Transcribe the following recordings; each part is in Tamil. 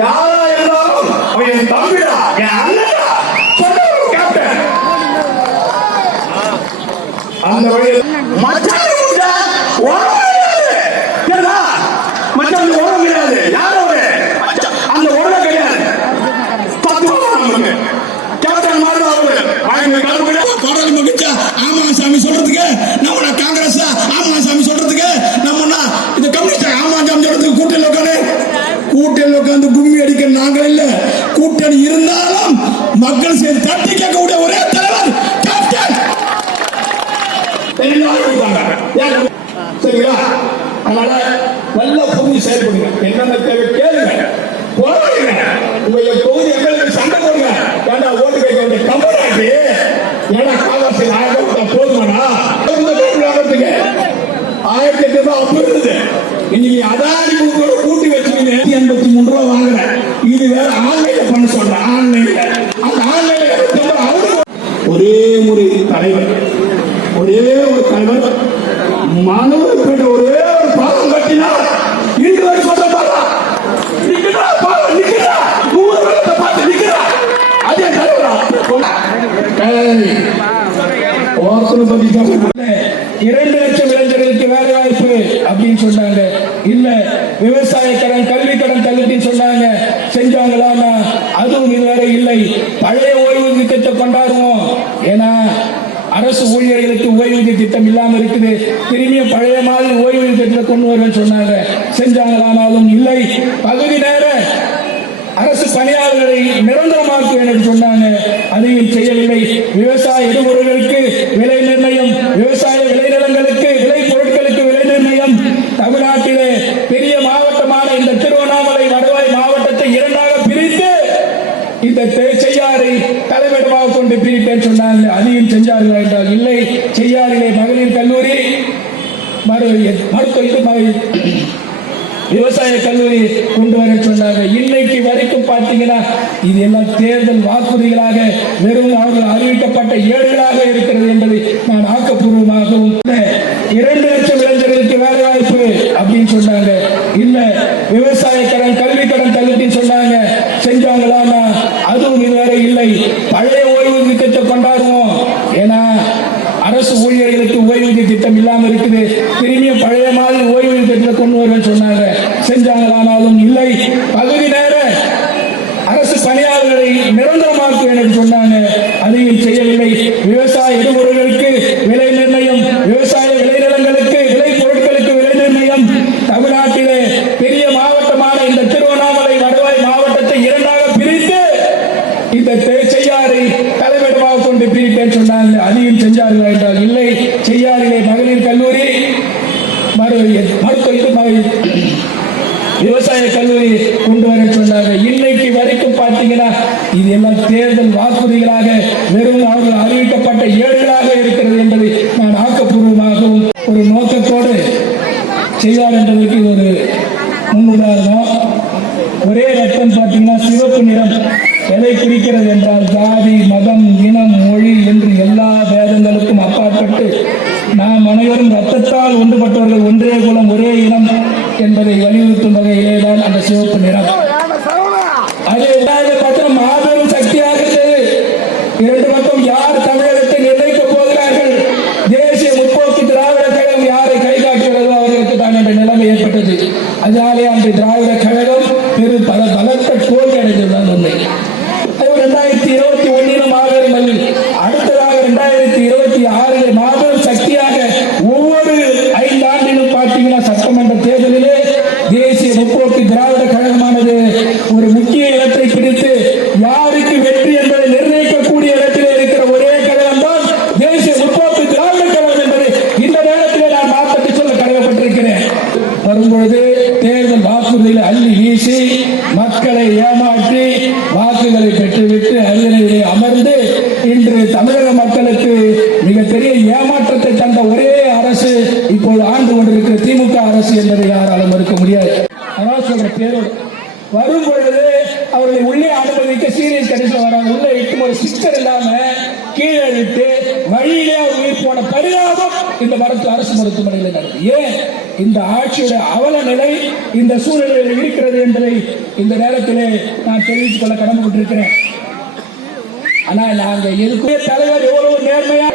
யாரா இருந்தாலும் அவன் என் தம்பிடா, என் அண்ணா கேப்டன். அந்த வழியில் மச்சான் ஓட முடியாது. யாரோட அந்த ஓட கிடையாது. 10 நமக்கு கேப்டன் மாதிரி கோடலி மகிழ்ச்சா ஆமா சாமி சொல்றதுக்கு நம்ம காங்கிரஸ் ஆமா சாமி சொல்றதுக்கு நம்ம இந்த கம்யூனிஸ்ட் ஆமா சாமி சொல்றதுக்கு கூட்டணியில் உட்கார்ந்து கும்மி அடிக்க நாங்கள் இல்ல. கூட்டணி இருந்தாலும் மக்கள் சேர்ந்து தட்டி கேட்கக்கூடிய ஒரே தலைவர் கேப்டன். சரிங்களா? அதனால நல்ல பொருள் செயல்படுங்க. என்னென்ன தேவை கேளுங்க, போராடுங்க. உங்க தொகுதி எங்களுக்கு சண்டை போடுங்க. ஏன்னா ஓட்டு கேட்க வேண்டிய கம்பெனி ஏன்னா காவாசி 1000 போதுமானா 1800 ரூபாய் அப்ப இருந்தது. இன்னைக்கு அதானி கூட்டி வச்சுக்கிட்டு 83 ரூபாய் வாங்குறேன். இது வேற ஆன்லைன்ல பண்ண சொல்றேன். ஆன்லைன்ல அந்த ஆன்லைன்ல ஒரே ஒரு தலைவர் மாணவர்கள் ஒரே ஒரு பாலம் கட்டினா இன்று வரை சொல்ல அதே தலைவரா 2 லட்சம் இளைஞர்களுக்கு வேலை வாய்ப்பு அப்படின்னு சொன்னாங்க. இல்ல விவசாய கடன், கல்வி கடன் தள்ளுன்னு சொன்னாங்க. செஞ்சாங்களா? அதுவும் இதுவரை இல்லை. பழைய ஓய்வூதிய திட்டத்தை கொண்டாடுவோம். ஏன்னா அரசு ஊழியர்களுக்கு ஓய்வூதிய திட்டம் இல்லாம இருக்குது. திரும்பியும் பழைய மாதிரி ஓய்வூதிய திட்டத்தை கொண்டு வருவேன் சொன்னாங்க. செஞ்சாங்களானாலும் இல்லை. பகுதி நேர அரசு பணியாளர்களை நிரந்தரமாக்குவேன் என்று சொன்னாங்க. அதையும் செய்யவில்லை. விவசாய இடுபொருள்களுக்கு விலை நிர்ணயம், விவசாய விளைநிலங்களுக்கு விளை பொருட்களுக்கு விலை நிர்ணயம். தமிழ்நாட்டிலே பெரிய மாவட்டமான இந்த திருவண்ணாமலை வருவாய் மாவட்டத்தை 2ஆக பிரித்து இந்த செய்யாறை தலைமையிடமாக கொண்டு பிரிப்பேன் சொன்னாங்க. அதையும் செஞ்சார்கள் என்றால் இல்லை. செய்யாறிலே மகளிர் கல்லூரி, விவசாய கல்லூரி கொண்டு வர சொன்னாங்க. இன்னைக்கு வரைக்கும் பார்த்தீங்கன்னா இது எல்லாம் தேர்தல் வாக்குறுதிகளாக வெறும் அவர்கள் அறிவிக்கப்பட்ட ஏடுகளாக இருக்கிறது என்பதை நான் ஆக்கப்பூர்வமாகவும் 2 லட்சம் இளைஞர்களுக்கு வேலை வாய்ப்பு அப்படின்னு சொன்னாங்க. இல்ல விவசாய கடன், கல்வி கடன் தள்ளுன்னு சொன்னாங்க. செஞ்சாங்களா? அதுவும் இதுவரை இல்லை. பழைய ஓய்வூதிய திட்டத்தை கொண்டாடுவோம். ஏன்னா அரசு ஊழியர்களுக்கு ஓய்வூதிய திட்டம் இல்லாம இருக்குது. திரும்பியும் பழைய மாதிரி ஓய்வூதிய திட்டத்தை கொண்டு வருவேன் சொன்னாங்க. செஞ்சாங்களானாலும் இல்லை. பகுதி நேர அரசு பணியாளர்களை நிரந்தரமாக்குவேன் என்று சொன்னாங்க. அதையும் செய்யவில்லை. விவசாய இடுபொருள்களுக்கு விலை நிர்ணயம், விவசாய விளைநிலங்களுக்கு விளை பொருட்களுக்கு விலை நிர்ணயம். தமிழ்நாட்டிலே பெரிய மாவட்டமான இந்த திருவண்ணாமலை வருவாய் மாவட்டத்தை 2ஆக பிரித்து இந்த செய்யாறை தலைமையிடமாக கொண்டு பிரிப்பேன் சொன்னாங்க. அதையும் செஞ்சார்களா என்றால் இல்லை, செய்யாறிலே மகளிர் கல்லூரி, விவசாய கல்லூரி கொண்டு வர சொன்னாங்க. இன்னைக்கு வரைக்கும் பார்த்தீங்கன்னா இது எல்லாம் தேர்தல் வாக்குறுதிகளாக வெறும் அவர்கள் அறிவிக்கப்பட்ட ஏடுகளாக இருக்கிறது என்பதை நான் ஆக்கப்பூர்வமாகவும் ஒரு நோக்கத்தோடு செய்வார் என்பதற்கு இது ஒரு முன்னுதாரணம். ஒரே ரத்தம் பார்த்தீங்கன்னா சிவப்பு நிறம் எதை குறிக்கிறது என்றால் ஜாதி, மதம், இனம், மொழி என்று எல்லா பேதங்களுக்கும் அப்பாற்பட்டு நாம் அனைவரும் ரத்தத்தால் ஒன்றுபட்டவர்கள், ஒன்றே குலம் ஒரே இனம் என்பதை வலியுறுத்தும் வகையிலே தான் அந்த சிவப்பு நிறம். அது பார்த்தா மாபெரும் சக்தியாக இருந்தது. இரண்டு பக்கம் யார் தமிழகத்தை நிர்ணயிக்கப் போகிறார்கள், தேசிய முற்போக்கு திராவிட கழகம் யாரை கை காட்டுகிறதோ அவர்களுக்கு தான் என்ற நிலைமை ஏற்பட்டது. அதனாலே அந்த திராவிட கழகம் பெரும் பலத்த தோல்வி அடைந்ததுதான் உண்மை. 2021 மாபெரும் வலி, அடுத்ததாக 2026 மாபெரும் சக்தியாக ஒவ்வொரு 5 ஆண்டிலும் பார்த்தீங்கன்னா சட்டமன்ற தேர்தலிலே தேசிய முற்போக்கு திராவிட கழகமானது ஒரு முக்கிய இடத்தை பிடித்து யாருக்கு வெற்றி என்பதை நிர்ணயிக்கக்கூடிய இடத்திலே இருக்கிற ஒரே கழகம் தான் தேசிய முற்போக்கு திராவிட கழகம் என்பதை இந்த நேரத்திலே நான் மாற்றத்தை சொல்ல கடமைப்பட்டிருக்கிறேன். வரும்பொழுது தேர்தல் வாக்குறுதிகளை அள்ளி வீசி மக்களை ஏமாற்றி வாக்குகளை பெற்றுவிட்டு அரியணையிலே அமர்ந்து இன்று தமிழக மக்களுக்கு மிகப்பெரிய ஏமாற்றத்தை தந்த ஒரே அரசு இப்போது ஆண்டு கொண்டிருக்கிற திமுக அரசு என்பதை யாராலும் மறுக்க முடியாது. அரசோட பேரோடு வரும் பொழுது அவர்களை உள்ளே அனுமதிக்க சீரியஸ் கண்டிஷன் வராங்க. உள்ளே இட்டு ஒரு ஸ்டிக்கர் இல்லாம கீழே விட்டு வழியிலே அவர் உயிர் போன பரிதாபம் இந்த அரசு மருத்துவமனையில் நடந்தது. ஏன் இந்த ஆட்சியுடைய அவல நிலை இந்த சூழ்நிலையில் இருக்கிறது என்பதை இந்த நேரத்திலே நான் தெரிவித்துக் கொள்ள கடமைப்பட்டிருக்கிறேன். ஆனா நாங்க எதுக்குமே தலைவர் எவ்வளவு நேர்மையா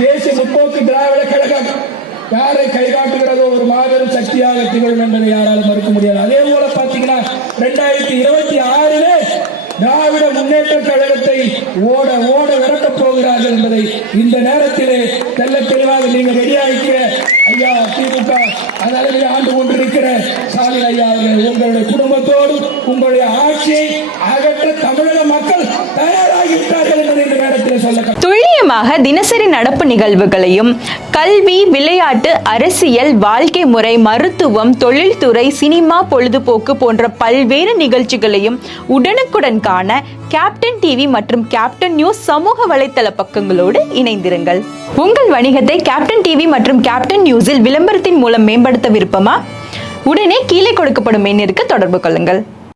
தேசிய முற்போக்கு திராவிட கழகம் யாரை கைகாட்டுகிறதோ ஒரு மாபெரும் சக்தியாக திகழும் என்பதை யாராலும் மறுக்க முடியாது. அதே போல பாத்தீங்கன்னா 2026 திராவிட முன்னேற்ற கழகத்தை ஓட ஓட விரட்டப் போகிறார்கள் என்பதை இந்த நேரத்திலே தெல்ல தெளிவாக நீங்க ரெடியாகிக்க ஐயா திமுக அதனால ஆண்டு கொண்டிருக்கிற ஸ்டாலின் ஐயா உங்களுடைய குடும்பத்தோடு உங்களுடைய ஆட்சியை அகற்ற தமிழக மக்கள் தயாராகிவிட்டார்கள் என்பதை இந்த நேரத்தில் சொல்ல. துல்லியமாக தினசரி நடப்பு நிகழ்வுகளையும் கல்வி, விளையாட்டு, அரசியல், வாழ்க்கை முறை, மருத்துவம், தொழில்துறை, சினிமா, பொழுதுபோக்கு போன்ற பல்வேறு நிகழ்ச்சிகளையும் உடனுக்குடன் காண கேப்டன் டிவி மற்றும் கேப்டன் நியூஸ் சமூக வலைத்தள பக்கங்களோடு இணைந்திருங்கள். உங்கள் வணிகத்தை கேப்டன் டிவி மற்றும் கேப்டன் நியூஸில் விளம்பரத்தின் மூலம் மேம்படுத்த விருப்பமா? உடனே கீழே கொடுக்கப்படும் எண்ணிற்கு தொடர்பு கொள்ளுங்கள்.